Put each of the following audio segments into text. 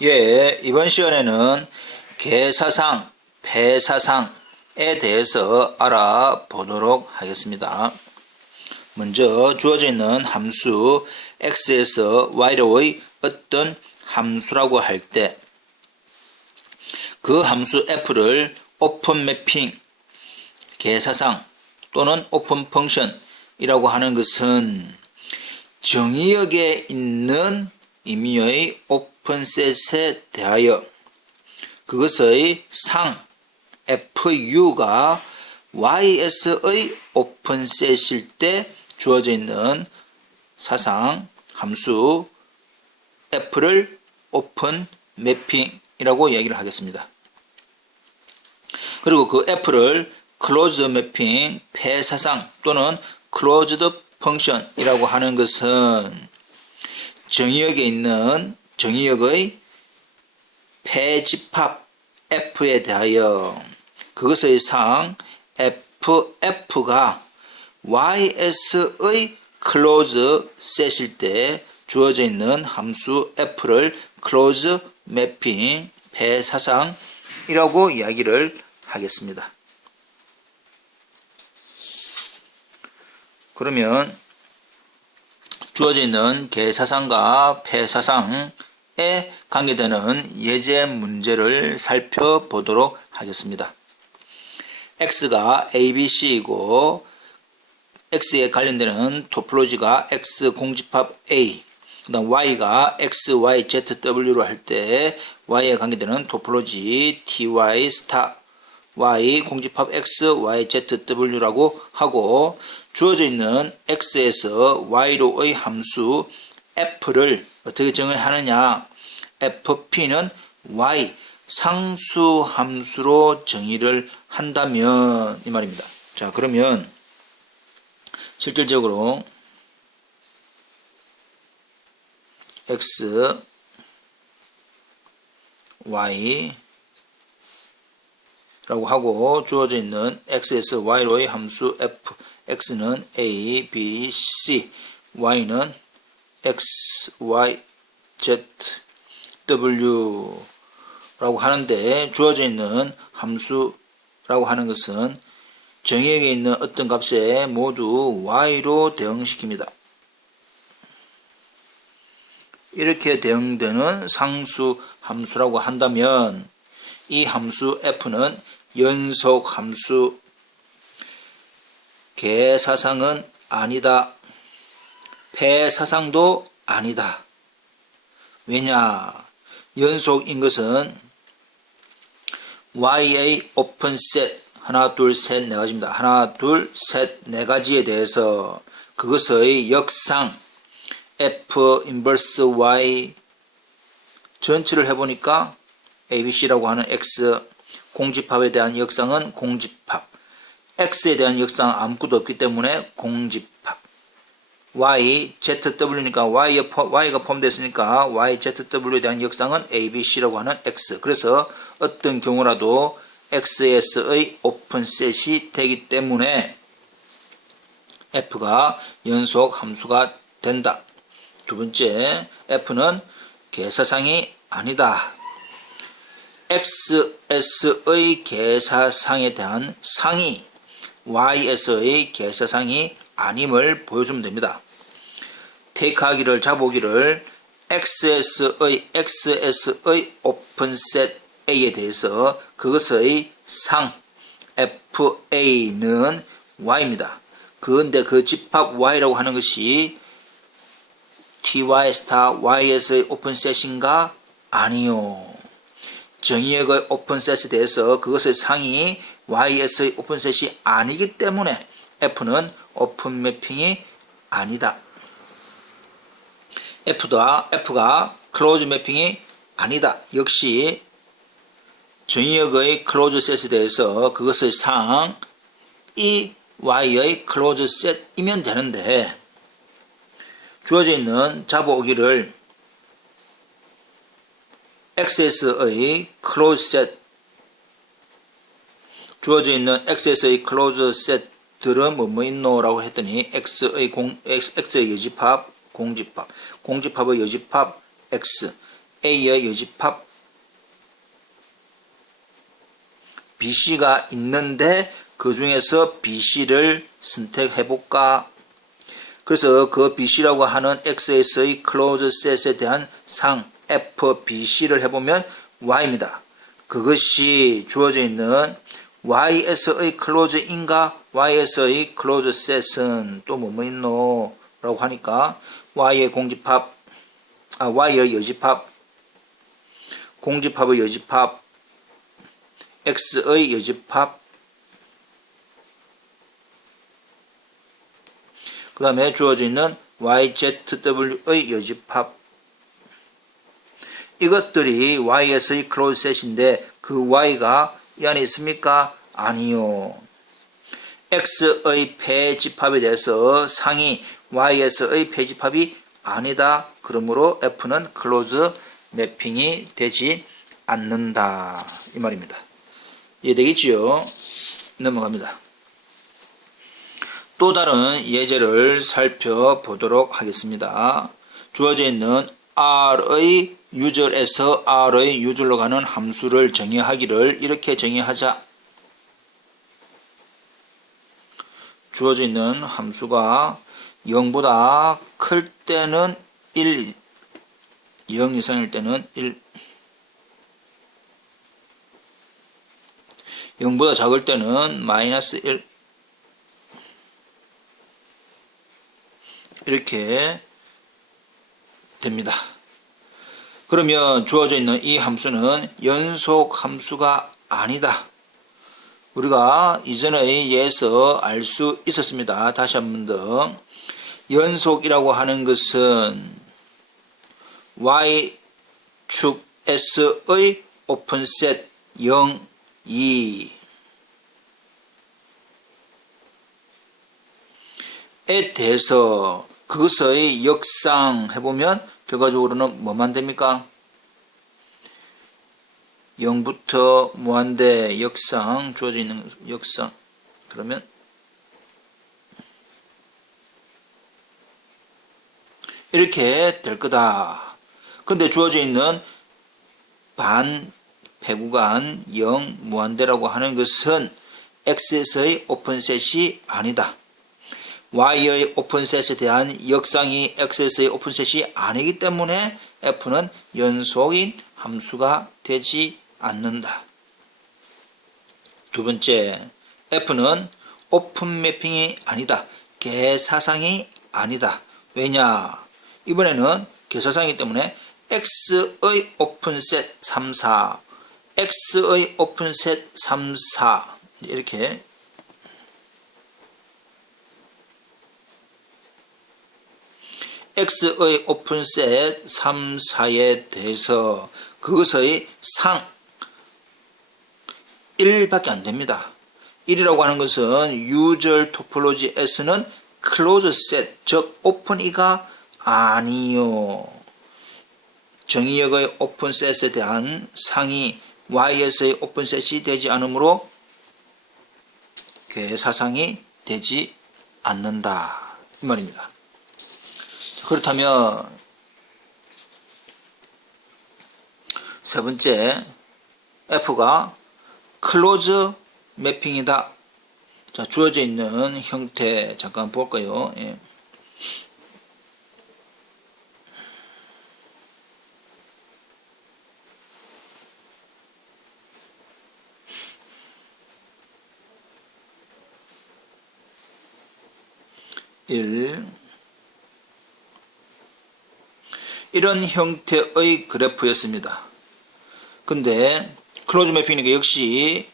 예, 이번 시간에는 개사상, 폐사상에 대해서 알아보도록 하겠습니다. 먼저 주어져 있는 함수 x에서 y로의 어떤 함수라고 할 때 그 함수 f를 오픈 매핑, 개사상 또는 오픈 펑션이라고 하는 것은 정의역에 있는 임의의 오픈셋에 대하여 그것의 상 fu가 ys의 오픈셋일 때 주어져 있는 사상 함수 f를 오픈 매핑이라고 얘기를 하겠습니다. 그리고 그 f를 클로즈 매핑, 폐사상 또는 클로즈드 펑션이라고 하는 것은 정의역에 있는 정의역의 폐집합 f에 대하여 그것의 상 ff가 ys의 클로즈 셋일 때 주어져 있는 함수 f를 클로즈 매핑 폐사상이라고 이야기를 하겠습니다. 그러면 주어져 있는 개사상과 폐사상에 관계되는 예제 문제를 살펴보도록 하겠습니다. x가 abc이고 x에 관련되는 토폴로지가 x 공집합 a, 그 다음 y가 x, y, z, w로 할 때 y에 관계되는 토폴로지 ty 스타 y 공집합 x, y, z, w라고 하고 주어져 있는 x에서 y로의 함수 f를 어떻게 정의하느냐, fp는 y 상수 함수로 정의를 한다면 이 말입니다. 자, 그러면 실질적으로 x, y 라고 하고 주어져 있는 x에서 y로의 함수 f, x는 a, b, c, y는 x, y, z, w 라고 하는데 주어져 있는 함수라고 하는 것은 정의역에 있는 어떤 값에 모두 y로 대응시킵니다. 이렇게 대응되는 상수 함수라고 한다면 이 함수 f는 연속 함수, 개사상은 아니다, 폐사상도 아니다. 왜냐? 연속인 것은 y의 오픈셋 하나, 둘, 셋, 네 가지입니다. 하나, 둘, 셋, 네 가지에 대해서 그것의 역상 f 인버스 y 전체를 해보니까 abc라고 하는 x 공집합에 대한 역상은 공집합, x에 대한 역상 아무것도 없기 때문에 공집합, y, zw니까 y가 포함되었으니까 y, zw에 대한 역상은 abc라고 하는 x. 그래서 어떤 경우라도 xs의 오픈셋이 되기 때문에 f가 연속 함수가 된다. 두 번째, f는 개사상이 아니다. xs의 개사상에 대한 상이 ys의 개사상이 아님을 보여주면 됩니다. 테이크하기를 잡아오기를 xs의 오픈셋 a에 대해서 그것의 상 fa는 y입니다. 그런데 그 집합 y라고 하는 것이 ty 스타 ys의 오픈셋인가? 아니요. 정의역의 오픈셋에 대해서 그것의 상이 ys의 오픈셋이 아니기 때문에 f는 오픈 매핑이 아니다. f가 클로즈 매핑이 아니다. 역시 정의역의 클로즈 셋에 대해서 그것의 상 이 y의 클로즈 셋이면 되는데 주어져 있는 잡아오기를 xs의 클로즈 셋, 주어져 있는 xs의 클로즈 셋들은 뭐뭐 있노? 라고 했더니 x의 여집합, 공집합의 여집합 x, A의 여집합 BC가 있는데 그 중에서 BC를 선택해볼까? 그래서 그 BC라고 하는 X에서의 클로즈 셋에 대한 상 FBC를 해보면 Y입니다. 그것이 주어져 있는 Y에서의 클로즈인가? Y에서의 클로즈 셋은 또 뭐뭐 있노? 라고 하니까 Y의 공집합, Y의 여집합, 공집합의 여집합, X의 여집합, 그 다음에 주어져 있는 YZW의 여집합, 이것들이 Y에서의 클로즈 셋인데 그 Y가 이 안에 있습니까? 아니요. X의 폐집합에 대해서 상이 Y에서의 폐집합이 아니다. 그러므로 F는 클로즈 매핑이 되지 않는다. 이 말입니다. 이해되겠지요? 넘어갑니다. 또 다른 예제를 살펴보도록 하겠습니다. 주어져 있는 R의 유절에서 R의 유절로 가는 함수를 정의하기를 이렇게 정의하자. 주어져 있는 함수가 0보다 클 때는 1, 0 이상일 때는 1, 0보다 작을 때는 마이너스 1, 이렇게 됩니다. 그러면 주어져 있는 이 함수는 연속 함수가 아니다. 우리가 이전의 예에서 알 수 있었습니다. 다시 한 번 더. 연속이라고 하는 것은 Y축 S의 오픈셋 0, 2에 대해서 그것의 역상 해보면 결과적으로는 뭐만 됩니까? 0부터 무한대 역상, 주어져 있는 역상. 그러면 이렇게 될 거다. 근데 주어져 있는 반 배구간 0 무한대라고 하는 것은 X에서의 오픈셋이 아니다. Y의 오픈셋에 대한 역상이 X에서의 오픈셋이 아니기 때문에 F는 연속인 함수가 되지 않는다. 두 번째, F는 오픈 매핑이 아니다. 개사상이 아니다. 왜냐? 이번에는 개사상이기 때문에 X의 오픈셋 3, 4, X의 오픈셋 3, 4 이렇게 X의 오픈셋 3, 4에 대해서 그것의 상 1밖에 안 됩니다. 1이라고 하는 것은 유절 토폴로지 S는 클로즈 셋, 즉 오픈이가 아니요. 정의역의 오픈셋에 대한 상이 Y에서의 오픈셋이 되지 않으므로 괴사상이 되지 않는다. 이 말입니다. 그렇다면 세 번째, F가 클로즈 매핑이다. 자, 주어져 있는 형태 잠깐 볼까요? 예. 이런 형태의 그래프였습니다. 근데 클로즈 매핑이니까 역시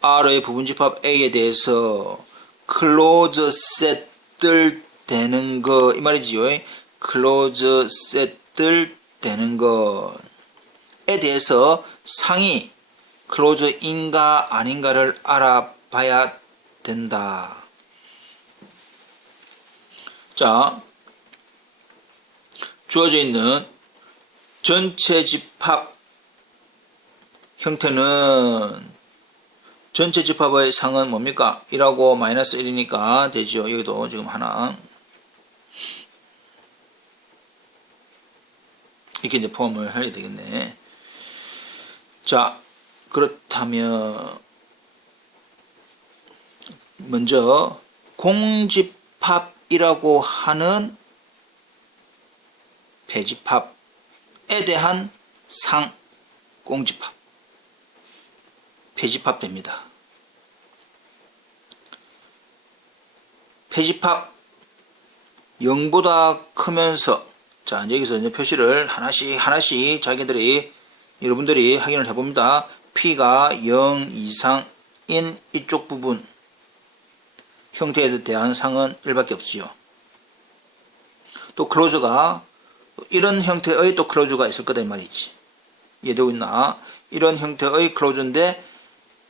R의 부분집합 A에 대해서 클로즈 셋들 되는 거 이 말이지요. 클로즈 셋들 되는 것에 대해서 상이 클로즈인가 아닌가를 알아봐야 된다. 자, 주어져 있는 전체 집합 형태는 전체 집합의 상은 뭡니까? 1하고 마이너스 1이니까 되죠. 여기도 지금 하나. 이렇게 이제 포함을 해야 되겠네. 자, 그렇다면 먼저 공집합이라고 하는 배집합에 대한 상, 공집합, 배집합 됩니다. 배집합 0보다 크면서, 자, 여기서 이제 표시를 하나씩 여러분들이 확인을 해봅니다. P가 0 이상인 이쪽 부분 형태에 대한 상은 1밖에 없지요. 또 클로즈가 이런 형태의 또 클로즈가 있을 거다 이 말이지. 이해되고 있나? 이런 형태의 클로즈인데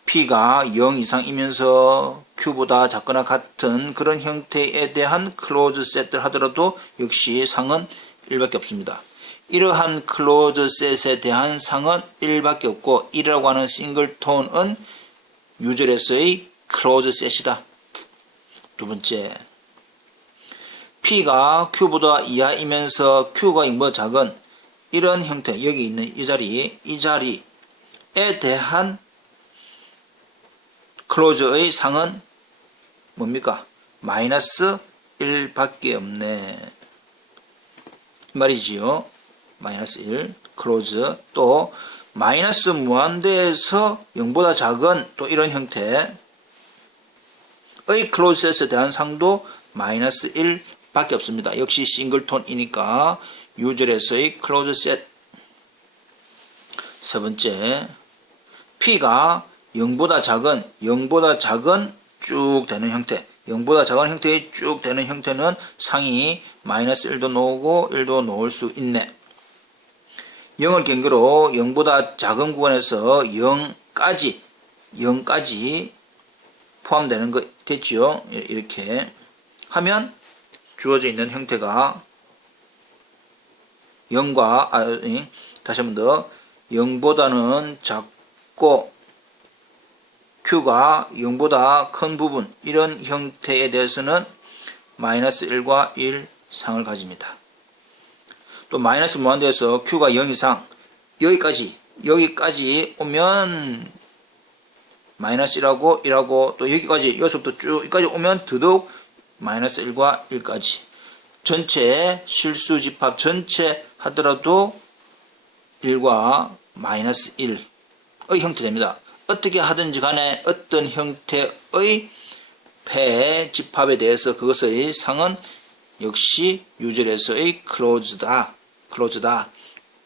P가 0 이상이면서 Q보다 작거나 같은 그런 형태에 대한 클로즈 셋을 하더라도 역시 상은 1밖에 없습니다. 이러한 클로즈 셋에 대한 상은 1밖에 없고 1이라고 하는 싱글톤은 유저레스의 클로즈 셋이다. 두 번째, P가 Q보다 이하이면서 Q가 0보다 작은 이런 형태, 여기 있는 이 자리에 대한 클로즈의 상은 뭡니까? 마이너스 1밖에 없네. 말이지요. 마이너스 1, 클로즈. 또 마이너스 무한대에서 0보다 작은 또 이런 형태의 클로즈 셋에 대한 상도 마이너스 1밖에 없습니다. 역시 싱글톤이니까 유저레스의 클로즈 셋. 세 번째, P가 0보다 작은 쭉 되는 형태, 0보다 작은 형태의 쭉 되는 형태는 상이 마이너스 1도 놓고 1도 놓을 수 있네. 0을 경계로 0보다 작은 구간에서 0까지 포함되는 거 됐죠? 이렇게 하면 주어져 있는 형태가 다시 한 번 더, 0보다는 작고 Q가 0보다 큰 부분, 이런 형태에 대해서는 마이너스 1과 1 상을 가집니다. 또 마이너스 무한대에서 Q가 0 이상, 여기까지 오면 마이너스 1하고 또 여기서부터 쭉 여기까지 오면 더더욱 마이너스 1과 1까지. 전체 실수 집합 전체 하더라도 1과 마이너스 1의 형태 됩니다. 어떻게 하든지 간에 어떤 형태의 배집합에 대해서 그것의 상은 역시 유저레스의 클로즈다.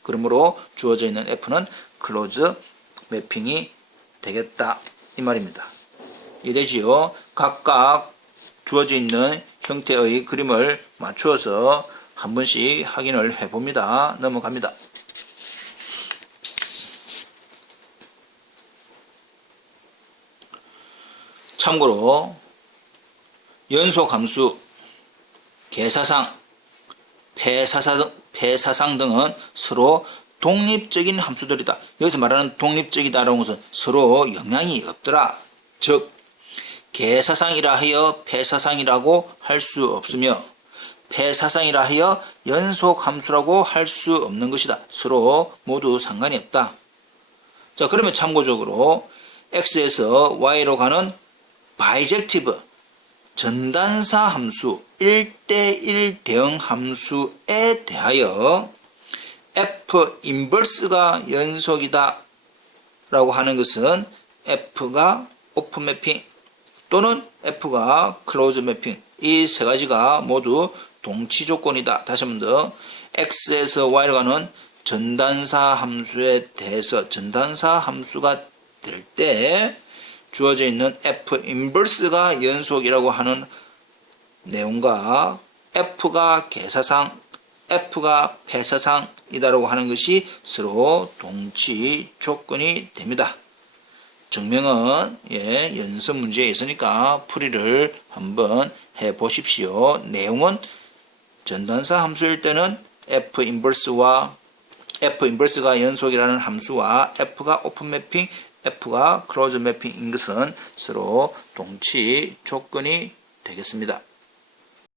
그러므로 주어져 있는 F는 클로즈 매핑이 되겠다 이 말입니다. 이해되지요? 각각 주어져 있는 형태의 그림을 맞추어서 한 번씩 확인을 해봅니다. 넘어갑니다. 참고로 연속함수, 계사상, 배사상 등은 서로 독립적인 함수들이다. 여기서 말하는 독립적이다라는 것은 서로 영향이 없더라. 즉 계사상이라 하여 배사상이라고 할 수 없으며 배사상이라 하여 연속함수라고 할 수 없는 것이다. 서로 모두 상관이 없다. 자, 그러면 참고적으로 x에서 y로 가는 바이젝티브 전단사 함수 1대1 대응 함수에 대하여 f 인버스가 연속이다 라고 하는 것은 f가 오픈 매핑 또는 f가 클로즈 매핑, 이 세 가지가 모두 동치 조건이다. 다시 한 번 더, x에서 y로 가는 전단사 함수에 대해서 전단사 함수가 될 때 주어져 있는 f 인버스가 연속이라고 하는 내용과 f가 계사상, f가 배사상이다라고 하는 것이 서로 동치 조건이 됩니다. 증명은 연습 문제에 있으니까 풀이를 한번 해 보십시오. 내용은 전단사 함수일 때는 f 인버스가 연속이라는 함수와 f가 오픈 매핑, f가 클로즈 매핑인 것은 서로 동치 조건이 되겠습니다.